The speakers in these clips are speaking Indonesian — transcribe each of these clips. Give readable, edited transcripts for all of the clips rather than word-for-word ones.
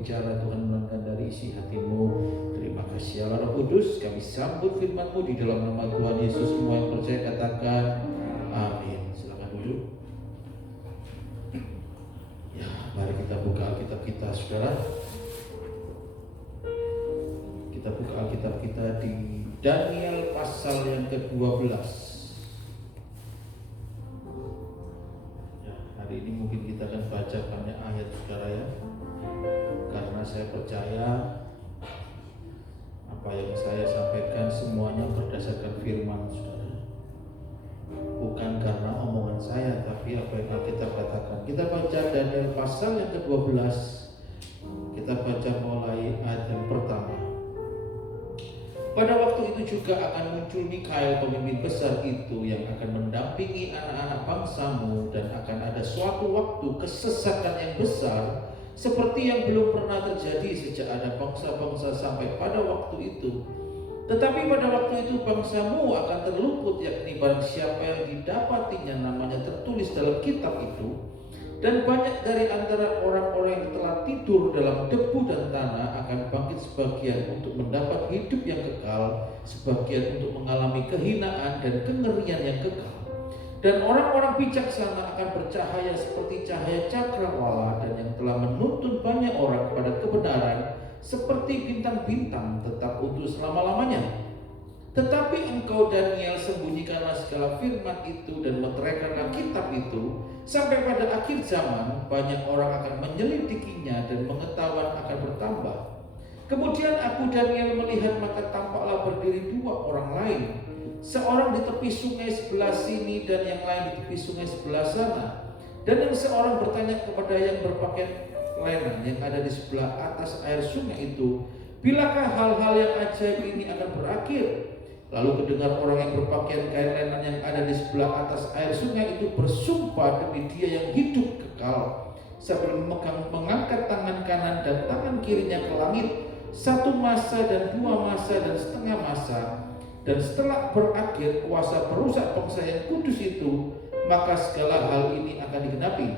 berbicara Tuhan menerangkan dari isi hatimu. Terima kasih Allah Roh Kudus, kami sambut firman-Mu di dalam nama Tuhan Yesus. Semua yang percaya katakan amin. Silakan duduk. Ya, mari kita buka Alkitab kita, saudara. Kita buka Alkitab kita di Daniel pasal yang ke-12. Ya, hari ini mungkin kita akan baca banyak ayat, saudara ya. Karena saya percaya apa yang saya sampaikan semuanya berdasarkan firman, saudara. Bukan karena omongan saya, tapi apa yang Alkitab katakan. Kita baca Daniel pasal yang ke-12. Kita baca mulai ayat yang pertama. Pada waktu itu juga akan muncul Mikael, pemimpin besar itu, yang akan mendampingi anak-anak bangsamu, dan akan ada suatu waktu kesesatan yang besar seperti yang belum pernah terjadi sejak ada bangsa-bangsa sampai pada waktu itu. Tetapi pada waktu itu bangsamu akan terluput, yakni barang siapa yang didapatinya namanya tertulis dalam kitab itu. Dan banyak dari antara orang-orang yang telah tidur dalam debu dan tanah akan bangkit, sebagian untuk mendapat hidup yang kekal, sebagian untuk mengalami kehinaan dan kengerian yang kekal. Dan orang-orang bijaksana akan bercahaya seperti cahaya cakrawala, dan yang telah menuntun banyak orang kepada kebenaran seperti bintang-bintang tetap untuk selama-lamanya. Tetapi engkau Daniel, sembunyikanlah segala firman itu dan meteraikanlah kitab itu, sampai pada akhir zaman banyak orang akan menyelidikinya dan pengetahuan akan bertambah. Kemudian aku Daniel melihat, maka tampaklah berdiri dua orang lain, seorang di tepi sungai sebelah sini dan yang lain di tepi sungai sebelah sana. Dan yang seorang bertanya kepada yang berpakaian lenan yang ada di sebelah atas air sungai itu, bilakah hal-hal yang ajaib ini akan berakhir? Lalu kedengar orang yang berpakaian kain lenan yang ada di sebelah atas air sungai itu bersumpah demi Dia yang hidup kekal, sambil mengangkat tangan kanan dan tangan kirinya ke langit, satu masa dan dua masa dan setengah masa. Dan setelah berakhir kuasa perusak bangsa yang kudus itu, maka segala hal ini akan digenapi.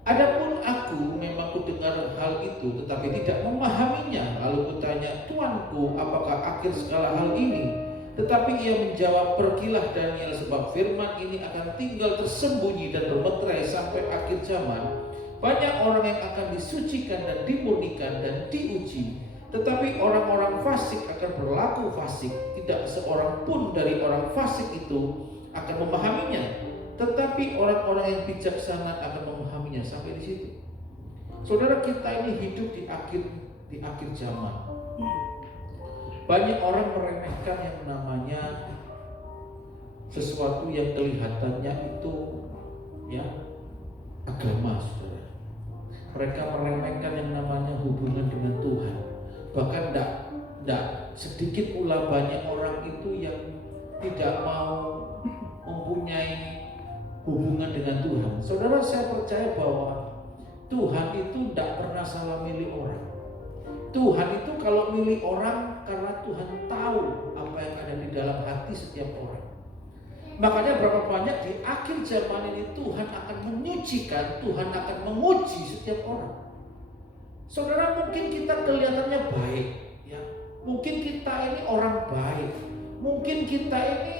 Adapun aku memang kudengar hal itu, tetapi tidak memahaminya. Lalu kutanya, Tuanku, apakah akhir segala hal ini? Tetapi ia menjawab, pergilah Daniel, sebab firman ini akan tinggal tersembunyi dan bermeterai sampai akhir zaman. Banyak orang yang akan disucikan dan dimurnikan dan diuji, tetapi orang-orang fasik akan berlaku fasik. Tidak seorang pun dari orang fasik itu akan memahaminya, tetapi orang-orang yang bijaksana akan memahaminya. Sampai di situ. Saudara, kita ini hidup di akhir zaman. Banyak orang meremehkan yang namanya sesuatu yang kelihatannya itu ya agama, saudara. Mereka meremehkan yang namanya hubungan dengan Tuhan. Bahkan tidak sedikit pula banyak orang itu yang tidak mau mempunyai hubungan dengan Tuhan. Saudara, saya percaya bahwa Tuhan itu tidak pernah salah milih orang. Tuhan itu kalau milih orang karena Tuhan tahu apa yang ada di dalam hati setiap orang. Makanya berapa banyak di akhir zaman ini Tuhan akan menyucikan, Tuhan akan menguji setiap orang. Saudara, mungkin kita kelihatannya baik, ya. Mungkin kita ini orang baik. Mungkin kita ini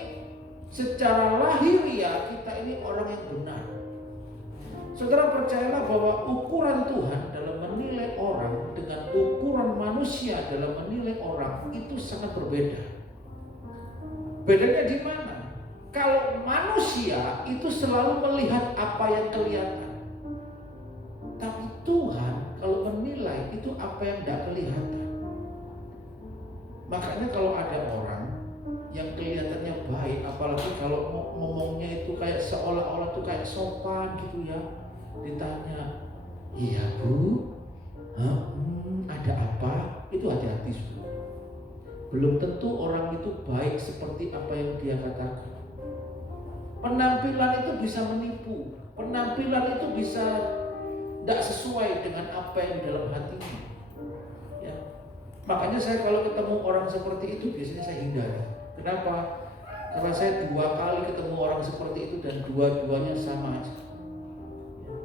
secara lahiriah kita ini orang yang benar. Saudara, percayalah bahwa ukuran Tuhan dalam menilai orang dengan ukuran manusia dalam menilai orang itu sangat berbeda. Bedanya di mana? Kalau manusia itu selalu melihat apa yang kelihatan, tapi Tuhan kalau menilai itu apa yang tidak kelihatan. Makanya kalau ada orang yang kelihatannya baik, apalagi kalau ngomongnya itu kayak seolah-olah itu kayak sopan gitu ya, ditanya, iya bu, ada apa? Itu hati-hati. Belum tentu orang itu baik seperti apa yang dia katakan. Penampilan itu bisa menipu, penampilan itu bisa tidak sesuai dengan apa yang dalam hatinya. Ya. Makanya saya kalau ketemu orang seperti itu biasanya saya hindari. Kenapa? Karena saya 2 kali ketemu orang seperti itu dan dua-duanya sama aja. Ya.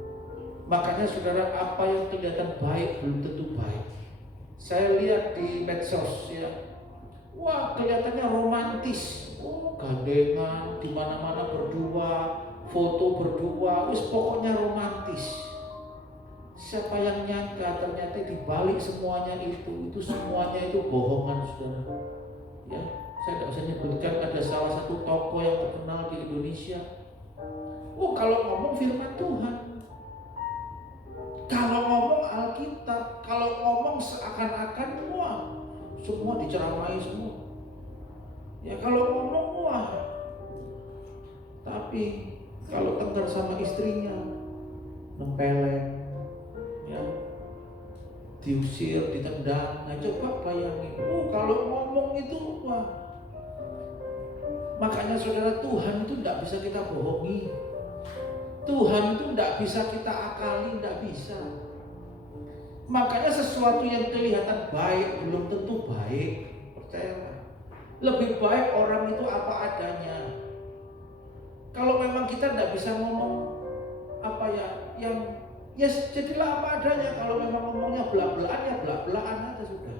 Makanya saudara, apa yang kelihatan baik belum tentu baik. Saya lihat di medsos ya, wah kelihatannya romantis, gandengan di mana-mana berdua, foto berdua, wis pokoknya romantis. Siapa yang nyangka ternyata di balik semuanya itu semuanya itu bohongan, saudara. Ya, saya tidak bisa nyebutkan, ada salah satu tokoh yang terkenal di Indonesia. Kalau ngomong firman Tuhan, kalau ngomong Alkitab, kalau ngomong seakan-akan semua diceramai semua. Ya kalau ngomong tapi kalau tengkar sama istrinya nempeleng, ya, diusir, ditendang. Nah coba bayangin, kalau ngomong itu makanya saudara, Tuhan itu tidak bisa kita bohongi. Tuhan itu tidak bisa kita akali, tidak bisa. Makanya sesuatu yang kelihatan baik belum tentu baik. Percayalah. Lebih baik orang itu apa adanya. Kalau memang kita tidak bisa ngomong jadilah apa adanya. Kalau memang ngomongnya belak-belakan, ya belak-belakan aja sudah.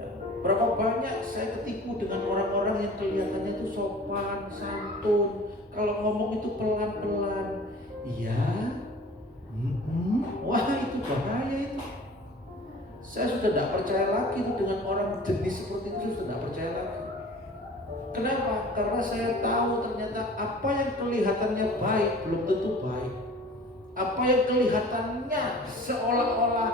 Ya, berapa banyak saya ketipu dengan orang-orang yang kelihatannya itu sopan, santun. Kalau ngomong itu pelan-pelan, iya, wah itu bahaya itu. Saya sudah tidak percaya lagi dengan orang jenis seperti itu, sudah tidak percaya lagi. Kenapa? Karena saya tahu ternyata apa yang kelihatannya baik belum tentu baik. Apa yang kelihatannya seolah-olah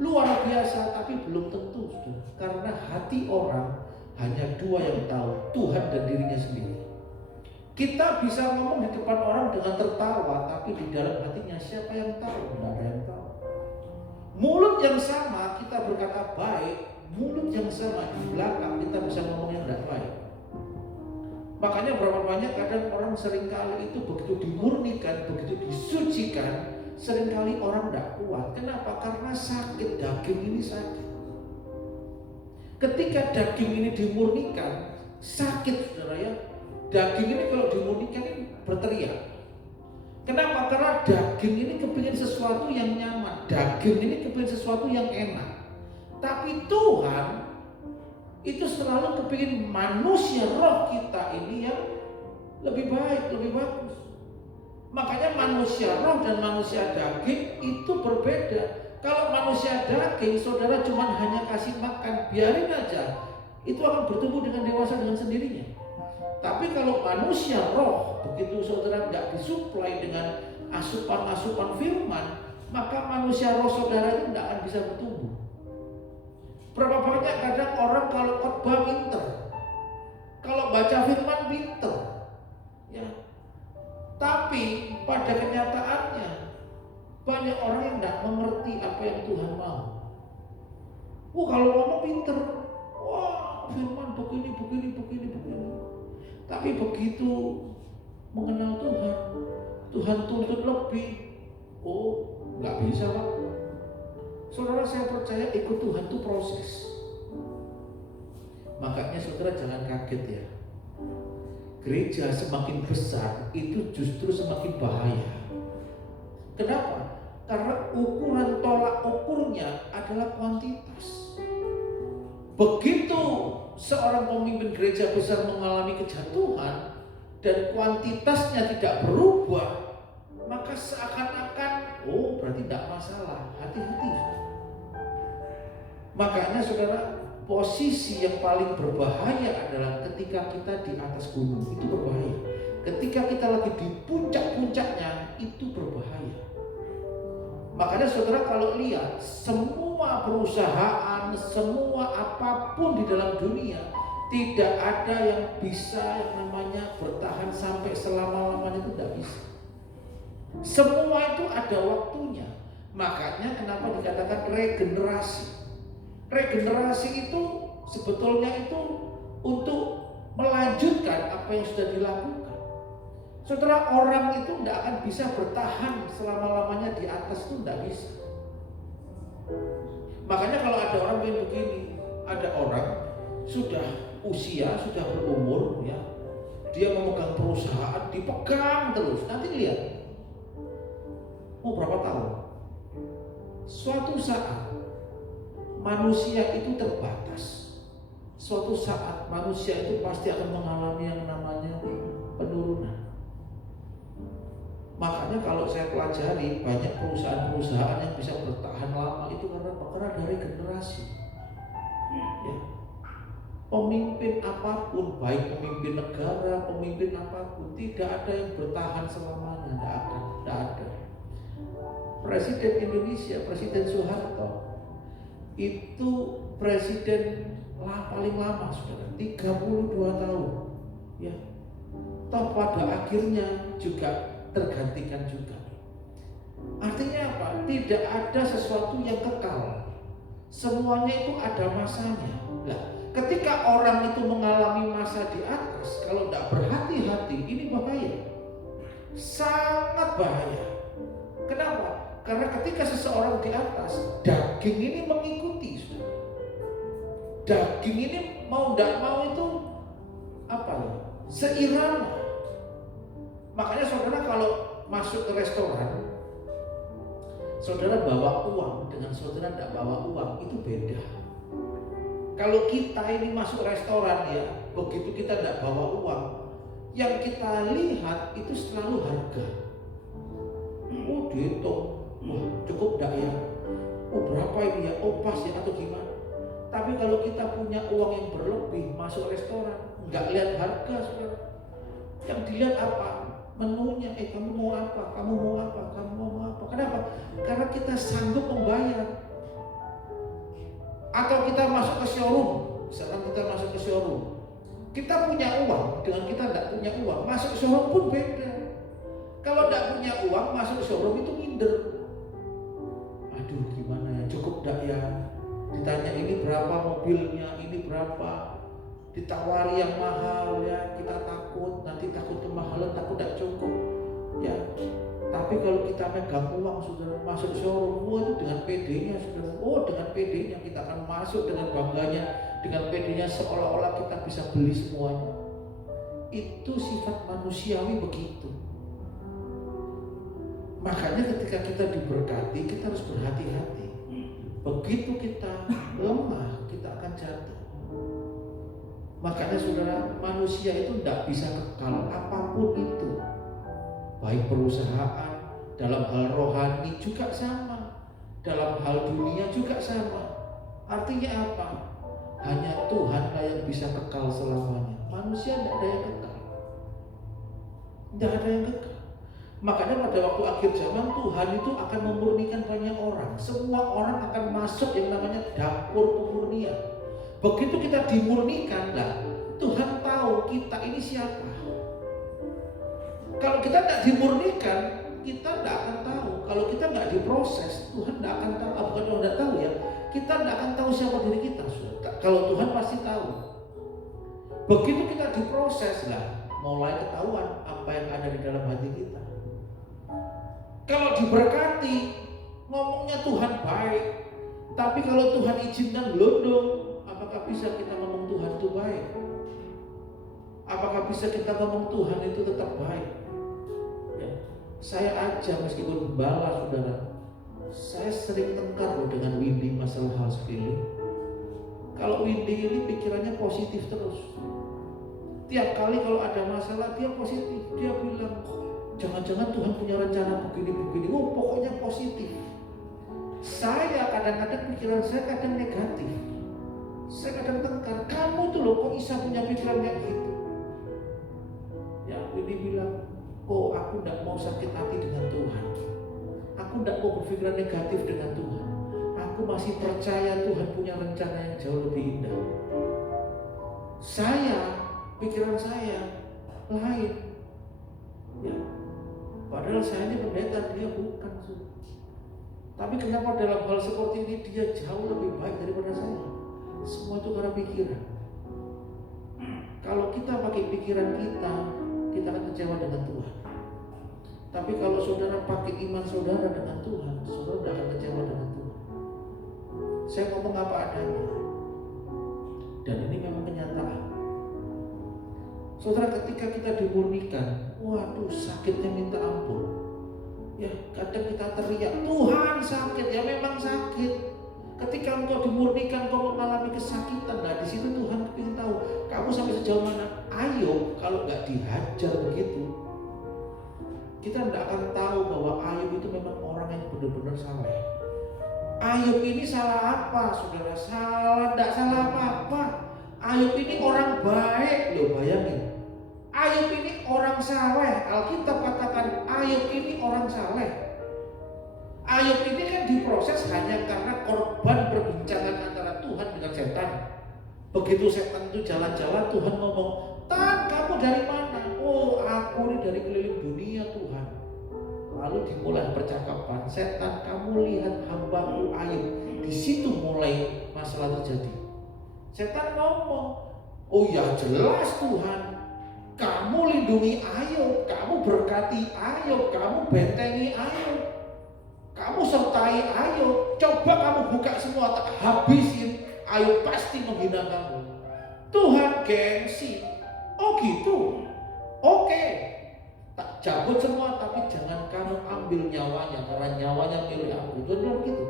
luar biasa tapi belum tentu, saudara. Karena hati orang hanya dua yang tahu, Tuhan dan dirinya sendiri. Kita bisa ngomong di depan orang dengan tertawa, tapi di dalam hatinya siapa yang tahu? Tidak ada yang tahu. Mulut yang sama kita berkata baik, mulut yang sama di belakang kita bisa ngomong yang tidak baik. Makanya berapa banyak kadang orang seringkali itu begitu dimurnikan, begitu disucikan, seringkali orang tidak kuat. Kenapa? Karena sakit, daging ini sakit. Ketika daging ini dimurnikan, sakit, saudara ya. Daging ini kalau dimurnikan ini berteriak. Kenapa? Karena daging ini kepingin sesuatu yang nyaman, daging ini kepingin sesuatu yang enak. Tapi Tuhan itu selalu kepingin manusia, roh kita ini yang lebih baik, lebih bagus. Makanya manusia roh dan manusia daging itu berbeda. Kalau manusia daging, saudara cuma hanya kasih makan, biarin aja, itu akan bertumbuh dengan dewasa dengan sendirinya. Tapi kalau manusia roh, begitu saudara nggak disuplai dengan asupan-asupan firman, maka manusia roh saudara itu tidak akan bisa bertumbuh. Berapa banyak kadang orang kalau khotbah pinter, kalau baca firman pinter, ya. Tapi pada kenyataannya banyak orang yang tidak mengerti apa yang Tuhan mau. Kalau ngomong pinter, firman begini. Tapi begitu mengenal Tuhan, Tuhan tuntut lebih. Nggak bisa Pak. Saudara, saya percaya ikut Tuhan itu proses. Makanya saudara jangan kaget ya. Gereja semakin besar itu justru semakin bahaya. Kenapa? Karena ukuran tolak ukurnya adalah kuantitas. Begitu seorang pemimpin gereja besar mengalami kejatuhan dan kuantitasnya tidak berubah, maka seakan-akan berarti tidak masalah. Hati-hati. Makanya saudara, posisi yang paling berbahaya adalah ketika kita di atas gunung, itu berbahaya. Ketika kita lagi di puncak-puncaknya, itu berbahaya. Makanya saudara kalau lihat semua perusahaan, semua apapun di dalam dunia, tidak ada yang bisa yang namanya bertahan sampai selama-lamanya, itu tidak bisa. Semua itu ada waktunya. Makanya kenapa dikatakan regenerasi. Regenerasi itu sebetulnya itu untuk melanjutkan apa yang sudah dilakukan. Saudara, orang itu tidak akan bisa bertahan selama-lamanya di atas, itu tidak bisa. Makanya kalau ada orang yang begini, ada orang sudah usia, sudah berumur, ya, dia memegang perusahaan, dipegang terus. Nanti lihat, Mau berapa tahun? Suatu saat manusia itu terbatas. Suatu saat manusia itu pasti akan mengalami yang namanya penurunan. Makanya kalau saya pelajari banyak perusahaan-perusahaan yang bisa bertahan lama itu karena dari generasi. Ya. Pemimpin apapun, baik pemimpin negara, pemimpin apapun, tidak ada yang bertahan selamanya, tidak ada. Presiden Indonesia, Presiden Soeharto, itu presiden paling lama, saudara, 32 tahun. Ya. Toh pada akhirnya juga tergantikan juga. Artinya apa? Tidak ada sesuatu yang kekal. Semuanya itu ada masanya. Nah, ketika orang itu mengalami masa di atas, kalau tidak berhati-hati, ini bahaya. Sangat bahaya. Kenapa? Karena ketika seseorang di atas, daging ini mengikuti. Daging ini mau tidak mau itu apa ya? Seirama. Makanya saudara kalau masuk ke restoran, saudara bawa uang dengan saudara tidak bawa uang itu beda. Kalau kita ini masuk restoran ya, begitu kita tidak bawa uang, yang kita lihat itu selalu harga. Oh dihitung, wah cukup tidak ya? Oh berapa ini ya? Oh pas ya atau gimana? Tapi kalau kita punya uang yang berlebih masuk restoran, nggak lihat harga saudara. Yang dilihat apa? Menunya, kamu mau apa? Kamu mau apa? Kamu mau apa? Kenapa? Karena kita sanggup membayar. Atau kita masuk ke showroom, misalkan kita masuk ke showroom, kita punya uang dengan kita tidak punya uang, masuk showroom pun beda. Kalau tidak punya uang, masuk showroom itu minder. Aduh gimana ya, cukup tidak ya? Ditanya ini berapa mobilnya, ini berapa? Ditawari yang mahal ya, kita takut, nanti takut kemahalan, takut tidak cukup ya. Tapi kalau kita megang uang saudara, masuk showroom, itu dengan PD-nya saudara, dengan PD-nya kita akan masuk dengan bangganya, dengan PD-nya seolah-olah kita bisa beli semuanya. Itu sifat manusiawi begitu. Makanya ketika kita diberkati, kita harus berhati-hati. Begitu kita lemah, kita akan jatuh. Makanya saudara, manusia itu tidak bisa kekal apapun itu. Baik perusahaan, dalam hal rohani juga sama, dalam hal dunia juga sama. Artinya apa? Hanya Tuhanlah yang bisa kekal selamanya. Manusia tidak ada yang kekal. Tidak ada yang kekal. Makanya pada waktu akhir zaman Tuhan itu akan memurnikan banyak orang. Semua orang akan masuk yang namanya dapur pemurnian. Begitu kita dimurnikan, Tuhan tahu kita ini siapa. Kalau kita tidak dimurnikan, kita tidak akan tahu. Kalau kita tidak diproses, Tuhan tidak akan tahu. Bukan Tuhan tidak tahu ya, kita tidak akan tahu siapa diri kita. Kalau Tuhan pasti tahu. Begitu kita diproses mulai ketahuan apa yang ada di dalam hati kita. Kalau diberkati, ngomongnya Tuhan baik. Tapi kalau Tuhan izinkan gelondong, apakah bisa kita ngomong Tuhan itu baik? Apakah bisa kita ngomong Tuhan itu tetap baik? Ya. Saya aja meskipun gembala saudara, saya sering tengkar dengan Windy masalah hal sepele. Kalau Windy ini pikirannya positif terus. Tiap kali kalau ada masalah dia positif. Dia bilang, jangan-jangan Tuhan punya rencana begini-begini. Pokoknya positif. Saya kadang-kadang pikiran saya kadang negatif. Saya kadang tengkar, kamu tuh loh kok bisa punya pikiran kayak gitu. Ya Windy bilang, aku tidak mau sakit hati dengan Tuhan. Aku tidak mau berpikiran negatif dengan Tuhan. Aku masih percaya Tuhan punya rencana yang jauh lebih indah. Pikiran saya lain. Ya, padahal saya ini pendeta, dia bukan. Tapi kenapa dalam hal seperti ini dia jauh lebih baik daripada saya? Semua itu karena pikiran. Kalau kita pakai pikiran kita akan kecewa dengan Tuhan. Tapi kalau saudara pakai iman saudara dengan Tuhan, saudara tidak akan kecewa dengan Tuhan. Saya ngomong apa adanya. Dan ini memang kenyataan. Saudara, ketika kita dimurnikan, waduh sakitnya minta ampun. Ya kadang kita teriak, Tuhan sakit, ya memang sakit. Ketika engkau dimurnikan, engkau mengalami kesakitan. Nah di situ Tuhan ingin tahu kamu sampai sejauh mana. Ayub kalau nggak dihajar begitu, kita tidak akan tahu bahwa Ayub itu memang orang yang benar-benar saleh. Ayub ini salah apa, saudara? Tidak salah apa-apa. Ayub ini orang baik, loh bayangin. Ayub ini orang saleh. Alkitab katakan Ayub ini orang saleh. Ayub ini kan diproses hanya karena korban perbincangan antara Tuhan dengan setan. Begitu setan itu jalan-jalan, Tuhan ngomong, Tan, kamu dari mana? Oh, aku ini dari keliling dunia, Tuhan. Lalu dimulai percakapan, setan, kamu lihat hambaku Ayub. Di situ mulai masalah terjadi. Setan ngomong, oh ya jelas Tuhan, kamu lindungi Ayub, kamu berkati Ayub, kamu bentengi Ayub, kamu sertai Ayub. Coba kamu buka semua, tak habisin, Ayub pasti menghina kamu. Tuhan gengsi. Oh gitu, oke, tak cabut semua, tapi jangan kamu ambil nyawanya, karena nyawanya milik aku. Tuhan gitu.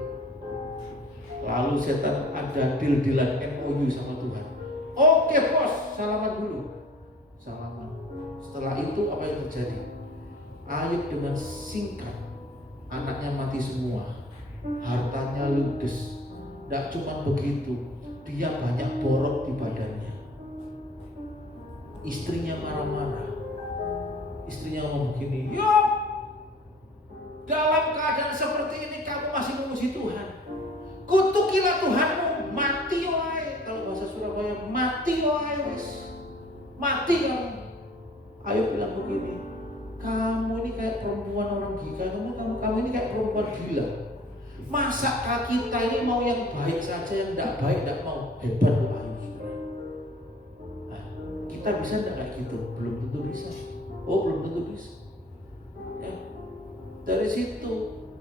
Lalu setan ada deal-dealan MOU sama Tuhan. Oke bos, salaman dulu. Salaman. Setelah itu apa yang terjadi? Ayub dengan singkat, anaknya mati semua, hartanya ludes. Tidak cuma begitu, dia banyak borok di badannya. Istrinya marah-marah. Istrinya ngomong begini, Yob, dalam keadaan seperti ini kamu masih memuji Tuhan. Kutukilah Tuhanmu, mati wae. Kalau bahasa Surabaya, mati wae wis. Mati kamu. Ayub bilang begini, kamu ini kayak perempuan orang gila, kamu ini kayak perempuan gila. Masa kita ini mau yang baik saja, yang tidak baik tidak mau. Hebat loh Ayub. Nah, kita bisa tidak kayak gitu? Belum tentu bisa. Oh, belum tentu bisa. Ya. Dari situ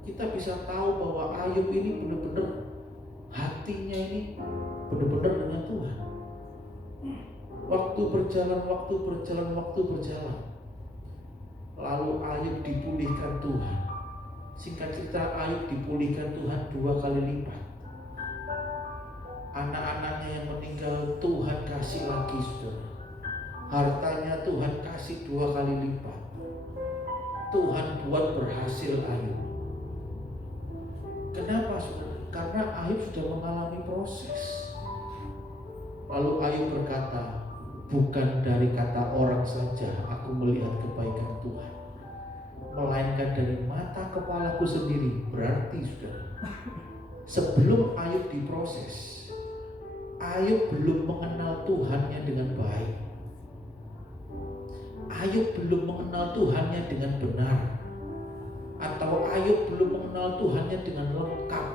kita bisa tahu bahwa Ayub ini benar-benar hatinya ini benar-benar dengan Tuhan. Waktu berjalan. Lalu Ayub dipulihkan Tuhan. Singkat cerita, Ayub dipulihkan Tuhan 2 kali lipat. Anak-anaknya yang meninggal Tuhan kasih lagi, saudara. Hartanya Tuhan kasih 2 kali lipat. Tuhan buat berhasil Ayub. Kenapa, saudara? Karena Ayub sudah mengalami proses. Lalu Ayub berkata, bukan dari kata orang saja aku melihat kebaikan Tuhan, melainkan dari mata kepalaku sendiri. Berarti saudara, sebelum Ayub diproses, Ayub belum mengenal Tuhannya dengan baik. Ayub belum mengenal Tuhannya dengan benar, atau Ayub belum mengenal Tuhannya dengan lengkap.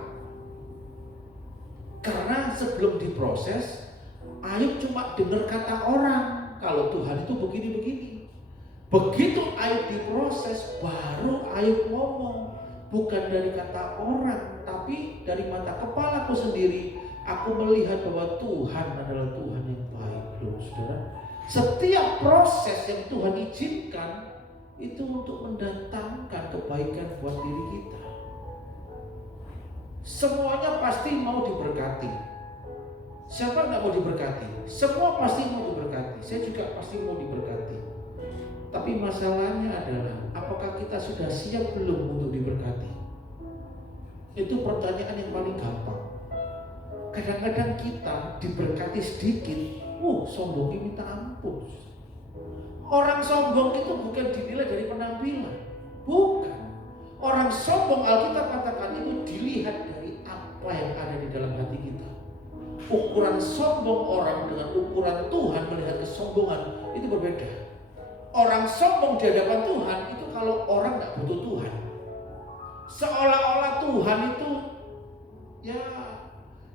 Karena sebelum diproses, Ayub cuma dengar kata orang kalau Tuhan itu begini-begini. Begitu Ayub diproses, baru Ayub ngomong, bukan dari kata orang, tapi dari mata kepalaku sendiri. Aku melihat bahwa Tuhan adalah Tuhan yang baik, loh saudara. Setiap proses yang Tuhan izinkan itu untuk mendatangkan kebaikan buat diri kita. Semuanya pasti mau diberkati. Siapa nggak mau diberkati? Semua pasti mau diberkati. Saya juga pasti mau diberkati. Tapi masalahnya adalah, apakah kita sudah siap belum untuk diberkati? Itu pertanyaan yang paling gampang. Kadang-kadang kita diberkati sedikit, sombongnya minta ampun. Orang sombong itu bukan dinilai dari penampilan, bukan. Orang sombong, Alkitab katakan, itu dilihat dari apa yang ada di dalam hati kita. Ukuran sombong orang dengan ukuran Tuhan melihat kesombongan itu berbeda. Orang sombong di hadapan Tuhan itu kalau orang tidak butuh Tuhan, seolah-olah Tuhan itu ya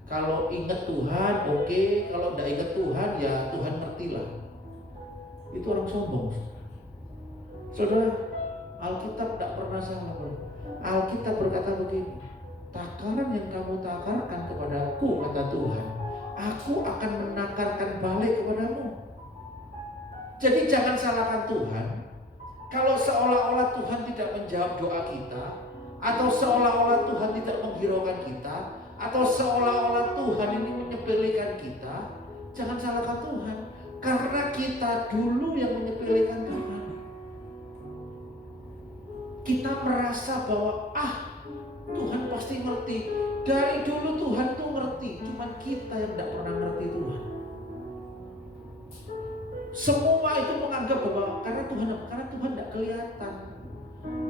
kalau ingat Tuhan oke, kalau tidak ingat Tuhan ya Tuhan ngertilah. Itu orang sombong. Saudara, Alkitab tidak pernah salah. Alkitab berkata begini, takaran yang kamu takarkan kepadaku, kata Tuhan, aku akan menakarkan balik kepadamu. Jadi jangan salahkan Tuhan Kalau seolah-olah Tuhan tidak menjawab doa kita, atau seolah-olah Tuhan tidak menghiraukan kita, atau seolah-olah Tuhan ini menyepelekan kita, jangan salahkan Tuhan. Karena kita dulu yang menyepelekan Tuhan. Kita merasa bahwa Tuhan pasti ngerti. Dari dulu Tuhan tuh ngerti, cuma kita yang tidak pernah ngerti Tuhan. Semua itu menganggap bahwa karena Tuhan tidak kelihatan.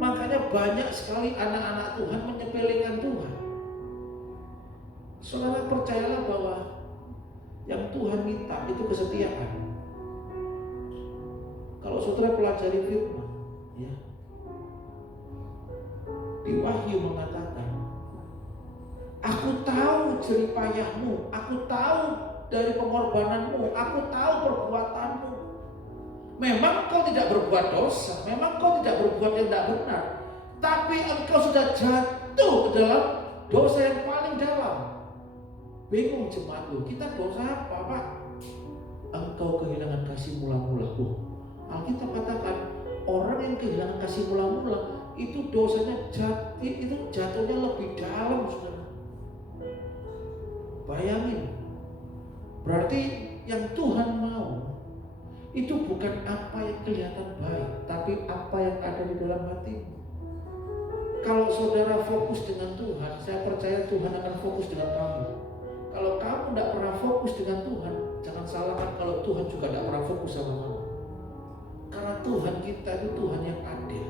Makanya banyak sekali anak-anak Tuhan menyepelekan Tuhan. Saudara percayalah bahwa yang Tuhan minta itu kesetiaan. Kalau saudara pelajari firman, ya, di Wahyu mengatakan, aku tahu jerih payahmu, aku tahu dari pengorbananmu, aku tahu perbuatanmu. Memang kau tidak berbuat dosa, memang kau tidak berbuat yang tidak benar, tapi engkau sudah jatuh ke dalam dosa yang paling dalam. Bingung jemaatku, kita dosa apa, Pak? Engkau kehilangan kasih mula-mula. Alkitab katakan orang yang kehilangan kasih mula-mula itu dosanya jatuhnya lebih dalam, saudara. Bayangin, berarti yang Tuhan mau itu bukan apa yang kelihatan baik, tapi apa yang ada di dalam hatimu. Kalau saudara fokus dengan Tuhan, saya percaya Tuhan akan fokus dengan kamu. Kalau kamu tidak pernah fokus dengan Tuhan, jangan salahkan kalau Tuhan juga tidak pernah fokus sama kamu. Karena Tuhan kita itu Tuhan yang adil.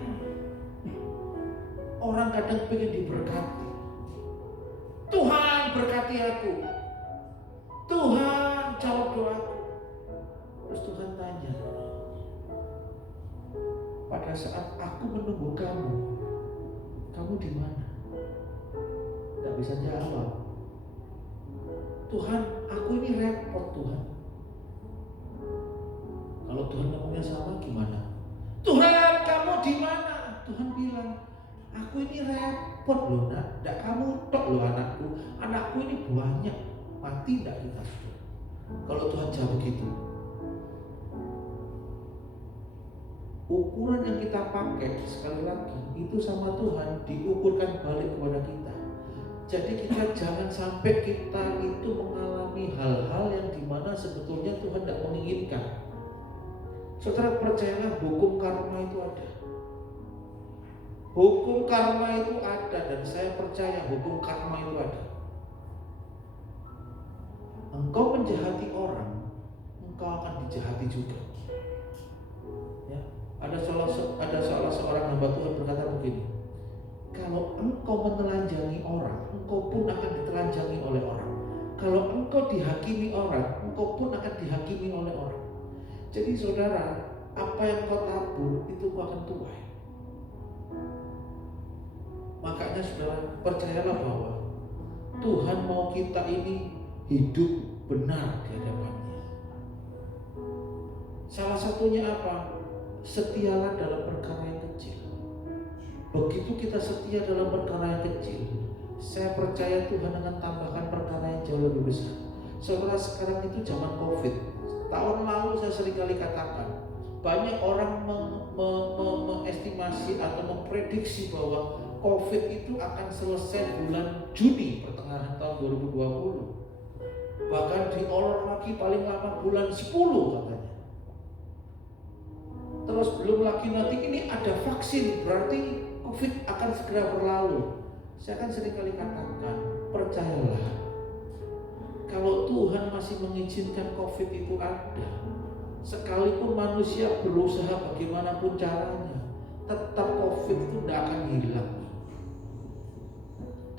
Orang kadang pengen diberkati. Tuhan berkati aku, Tuhan jawab doaku. Terus Tuhan tanya, pada saat aku menunggu kamu di mana? Tidak bisa jawab. Tuhan, aku ini repot Tuhan. Kalau Tuhan ngomongnya sama gimana? Tuhan, kamu di mana? Tuhan bilang, aku ini repot loh nak. Tidak kamu tok loh anakku ini banyak. Mati tidak kita sudah. Kalau Tuhan jawab begitu, ukuran yang kita pakai sekali lagi itu sama Tuhan diukurkan balik kepada kita. Jadi kita jangan sampai kita itu mengalami hal-hal yang dimana sebetulnya Tuhan tidak menginginkan. Saudara percayalah, hukum karma itu ada. Hukum karma itu ada, dan saya percaya hukum karma itu ada. Engkau menjahati orang, engkau akan dijahati juga. Ya, ada salah seorang hamba Tuhan berkata begini, kalau engkau menelanjangi orang, engkau pun akan ditelanjangi oleh orang. Kalau engkau dihakimi orang, engkau pun akan dihakimi oleh orang. Jadi saudara, apa yang kau tabur itu kau akan tuai. Makanya saudara, percayalah bahwa Tuhan mau kita ini hidup benar di hadapannya. Salah satunya apa? Setialah dalam perkara yang kecil. Begitu kita setia dalam perkara yang kecil, saya percaya Tuhan akan tambahkan perkara yang jauh lebih besar. Saudara, sekarang itu zaman COVID. Tahun lalu saya seringkali katakan, banyak orang mengestimasi atau memprediksi bahwa COVID itu akan selesai bulan Juni pertengahan tahun 2020. Bahkan diolor lagi paling lama bulan 10 katanya. Terus belum lagi nanti ini ada vaksin, berarti COVID akan segera berlalu. Saya kan seringkali katakan, percayalah, kalau Tuhan masih mengizinkan COVID itu ada, sekalipun manusia berusaha bagaimanapun caranya, tetap COVID itu tidak akan hilang.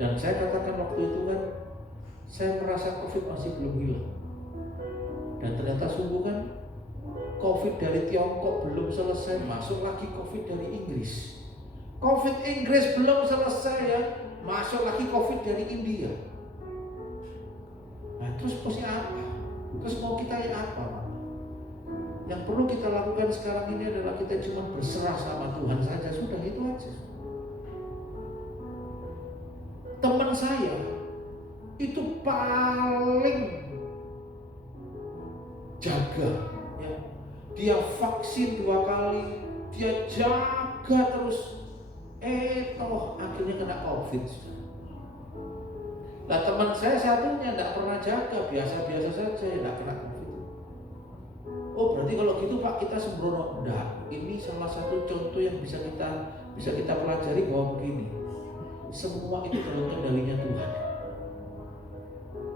Dan saya katakan waktu itu kan, saya merasa COVID masih belum hilang. Dan ternyata sungguh kan, COVID dari Tiongkok belum selesai, masuk lagi COVID dari Inggris. COVID Inggris belum selesai ya, masuk lagi COVID dari India. Nah terus posnya apa? Terus mau kita ya apa? Yang perlu kita lakukan sekarang ini adalah kita cuma berserah sama Tuhan saja, sudah itu aja. Teman saya itu paling jaga, ya. Dia vaksin 2 kali, dia jaga terus, toh akhirnya kena COVID. Nah teman saya satunya tidak pernah jaga, biasa-biasa saja, tidak kena COVID. Oh berarti kalau gitu Pak kita sembrono? Enggak, ini salah satu contoh yang bisa kita pelajari bahwa begini, semua itu dalam kendalinya Tuhan.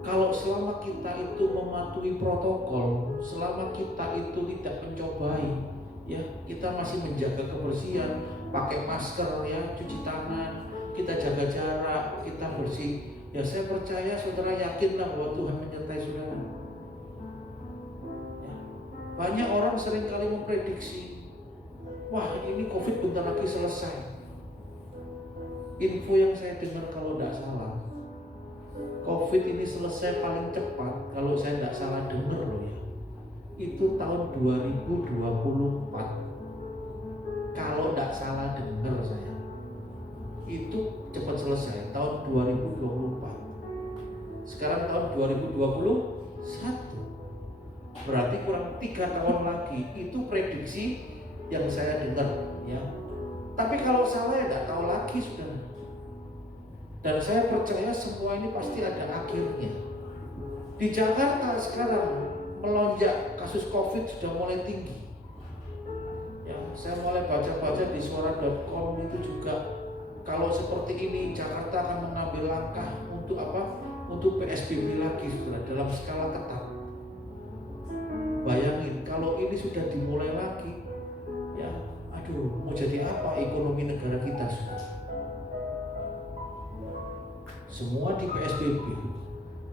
Kalau selama kita itu mematuhi protokol, selama kita itu tidak mencobai, ya kita masih menjaga kebersihan, pakai masker, ya cuci tangan, kita jaga jarak, kita bersih, ya saya percaya saudara yakinlah bahwa Tuhan menyertai saudara. Ya. Banyak orang seringkali memprediksi, wah ini COVID bentar lagi selesai. Info yang saya dengar kalau tidak salah, COVID ini selesai paling cepat, kalau saya tidak salah dengar loh ya, itu tahun 2024. Kalau tidak salah dengar saya, itu cepat selesai tahun 2024. Sekarang tahun 2021, berarti kurang 3 tahun lagi. Itu prediksi yang saya dengar ya. Tapi kalau salah ya tidak tahu lagi sudah. Dan saya percaya semua ini pasti ada akhirnya. Di Jakarta sekarang melonjak, kasus COVID sudah mulai tinggi. Ya, saya mulai baca-baca di suara.com itu juga, kalau seperti ini Jakarta akan mengambil langkah untuk apa? Untuk PSBB lagi sudah dalam skala ketat. Bayangin kalau ini sudah dimulai lagi, ya, aduh, mau jadi apa ekonomi negara kita sudah? Semua di PSBB.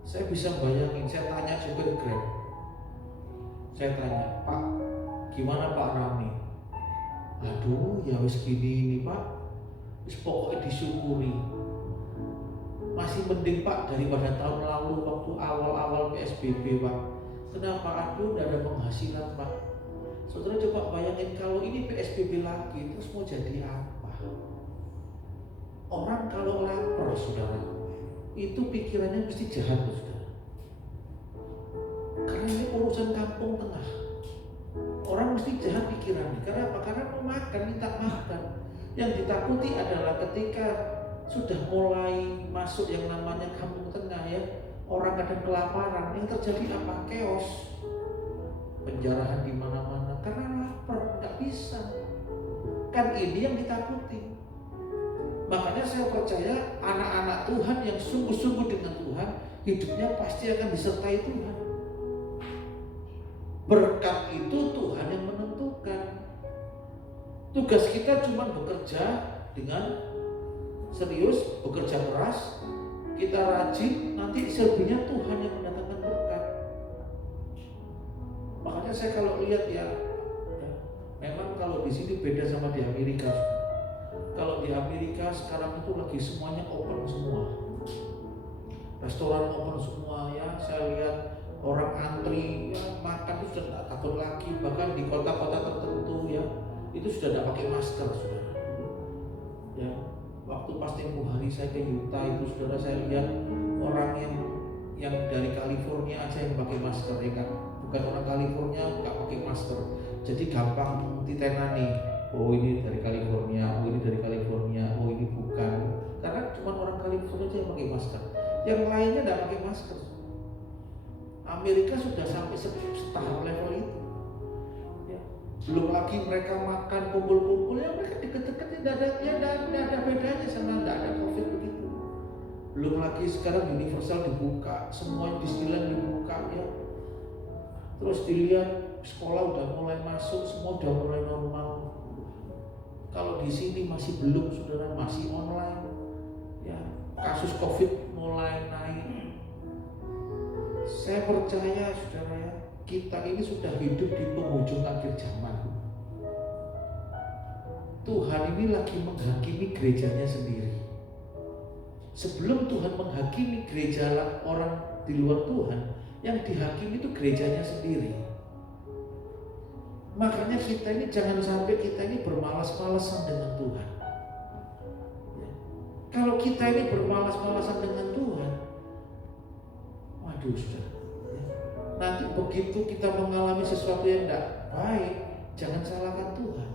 Saya bisa bayangin, saya tanya supir Grab. Saya tanya, Pak, gimana Pak Rami? Aduh, ya wis gini ini Pak, wis pokoknya disyukuri. Masih mending Pak daripada tahun lalu waktu awal-awal PSBB Pak. Kenapa? Aduh, tidak ada penghasilan Pak. Saudara coba bayangin kalau ini PSBB lagi, terus mau jadi apa? Orang kalau lapar saudara, itu pikirannya mesti jahat saudara. Karena ini urusan kampung tengah. Orang mesti jahat pikirannya. Karena apa? Karena mau makan, minta makan. Yang ditakuti adalah ketika sudah mulai masuk yang namanya kampung tengah ya, orang kadang kelaparan, yang terjadi apa? Chaos, penjarahan di mana-mana karena lapar, nggak bisa. Kan ini yang ditakuti. Makanya saya percaya anak-anak Tuhan yang sungguh-sungguh dengan Tuhan, hidupnya pasti akan disertai Tuhan. Berkat itu Tuhan yang menentukan. Tugas kita cuma bekerja dengan serius, bekerja keras, kita rajin, nanti selebihnya Tuhan yang mendatangkan berkat. Makanya saya kalau lihat ya, memang kalau di sini beda sama di Amerika. Kalau di Amerika sekarang itu lagi semuanya open semua, restoran open semua ya. Saya lihat orang antri ya, makan itu sudah tidak takut lagi. Bahkan di kota-kota tertentu ya, itu sudah tidak pakai masker saudara. Ya, waktu pas tempoh hari saya ke Utah itu saudara, saya lihat orang yang dari California aja yang pakai masker ya kan. Bukan orang California nggak pakai masker, jadi gampang ditenani. Oh ini dari California, oh ini dari California, oh ini bukan. Karena cuma orang California aja yang pakai masker, yang lainnya tidak pakai masker. Amerika sudah sampai setahap level itu. Ya. Belum lagi mereka makan kumpul-kumpul, ya mereka deket-deket tidak ada bedanya sama tidak ada COVID begitu. Belum lagi sekarang Universal dibuka, semua Disneyland dibuka ya. Terus dilihat sekolah udah mulai masuk, semua udah mulai normal. Kalau di sini masih belum saudara, masih online ya, kasus COVID mulai naik. Saya percaya saudara ya, kita ini sudah hidup di penghujung akhir zaman. Tuhan ini lagi menghakimi gerejanya sendiri. Sebelum Tuhan menghakimi gereja orang di luar Tuhan, yang dihakimi itu gerejanya sendiri. Makanya kita ini jangan sampai kita ini bermalas-malasan dengan Tuhan. Ya. Kalau kita ini bermalas-malasan dengan Tuhan, waduh sudah. Ya. Nanti begitu kita mengalami sesuatu yang tidak baik, jangan salahkan Tuhan.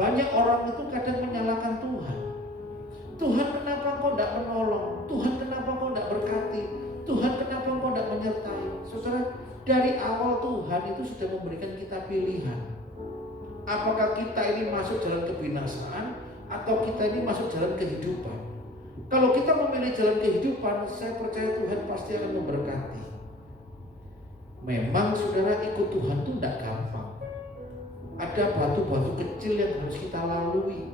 Banyak orang itu kadang menyalahkan Tuhan. Tuhan, kenapa kau tidak menolong? Tuhan, kenapa kau tidak berkati? Tuhan, kenapa kau tidak menyertai? Saudara, dari awal Tuhan itu sudah memberikan kita pilihan. Apakah kita ini masuk jalan kebinasaan atau kita ini masuk jalan kehidupan? Kalau kita memilih jalan kehidupan, saya percaya Tuhan pasti akan memberkati. Memang saudara, ikut Tuhan itu tidak gampang. Ada batu-batu kecil yang harus kita lalui.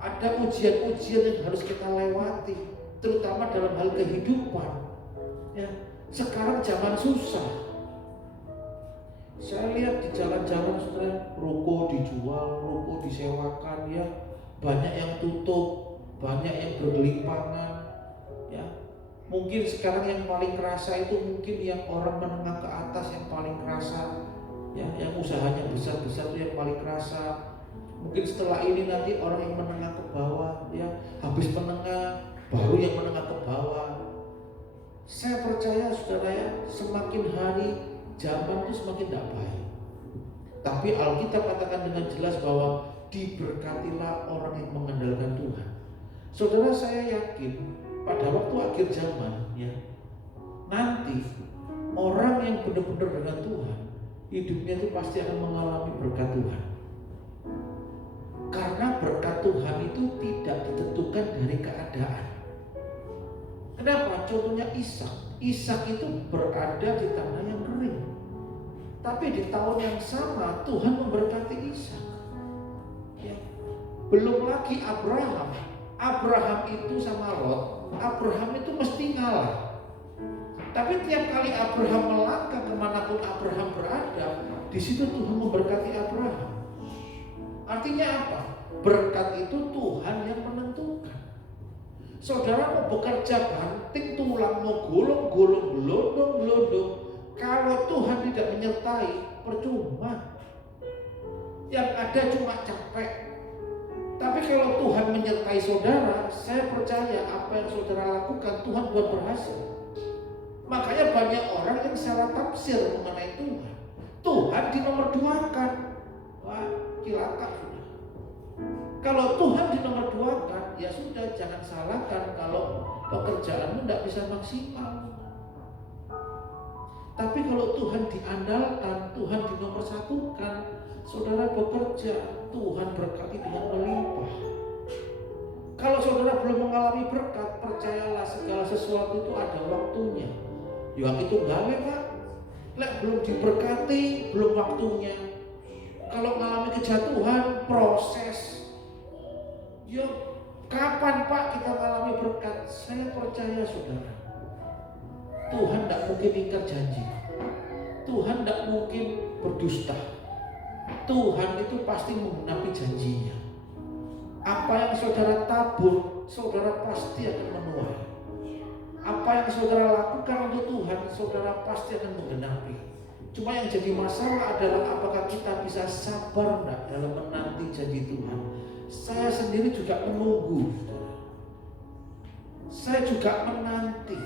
Ada ujian-ujian yang harus kita lewati, terutama dalam hal kehidupan. Ya, sekarang zaman susah. Saya lihat di jalan-jalan, saudara, ruko dijual, ruko disewakan, ya, banyak yang tutup, banyak yang bergelimpangan, ya. Mungkin sekarang yang paling kerasa itu mungkin yang orang menengah ke atas yang paling kerasa, ya, yang usahanya besar-besar itu yang paling kerasa. Mungkin setelah ini nanti orang yang menengah ke bawah, ya, habis menengah baru yang menengah ke bawah. Saya percaya saudara, ya, semakin hari zaman itu semakin tidak baik. Tapi Alkitab katakan dengan jelas bahwa diberkatilah orang yang mengandalkan Tuhan. Saudara, saya yakin pada waktu akhir zaman, ya, nanti orang yang benar-benar dengan Tuhan, hidupnya itu pasti akan mengalami berkat Tuhan. Karena berkat Tuhan itu tidak ditentukan dari keadaan. Kenapa? Contohnya Ishak. Ishak itu berada di tanah yang kering, tapi di tahun yang sama Tuhan memberkati Ishak. Ya. Belum lagi Abraham. Abraham itu sama Lot, Abraham itu mesti ngalah. Tapi tiap kali Abraham melangkah kemanapun Abraham berada, di situ Tuhan memberkati Abraham. Artinya apa? Berkat itu Tuhan yang menentukan. Saudara mau bekerja banting tulang, mau golong-golong, gelondong-gelondong, kalau Tuhan tidak menyertai, percuma. Yang ada cuma capek. Tapi kalau Tuhan menyertai saudara, saya percaya apa yang saudara lakukan Tuhan buat berhasil. Makanya banyak orang yang salah tafsir mengenai Tuhan. Tuhan dinomorduakan. Wah, cilaka sudah. Kalau Tuhan dinomorduakan, ya sudah, jangan salahkan kalau pekerjaanmu tidak bisa maksimal. Tapi kalau Tuhan diandalkan, Tuhan dinomorsatukan, saudara bekerja, Tuhan berkati dengan melimpah. Kalau saudara belum mengalami berkat, percayalah segala sesuatu itu ada waktunya. Yang itu gawe, Pak. Lek belum diberkati, belum waktunya. Kalau mengalami kejatuhan, proses. Yo, kapan Pak kita mengalami berkat? Saya percaya saudara, Tuhan tidak mungkin ingkar janji. Tuhan tidak mungkin berdusta. Tuhan itu pasti menggenapi janjinya. Apa yang saudara tabur, saudara pasti akan menuai. Apa yang saudara lakukan untuk Tuhan, saudara pasti akan menggenapi. Cuma yang jadi masalah adalah apakah kita bisa sabar enggak dalam menanti janji Tuhan. Saya sendiri juga menunggu. Saya juga menanti.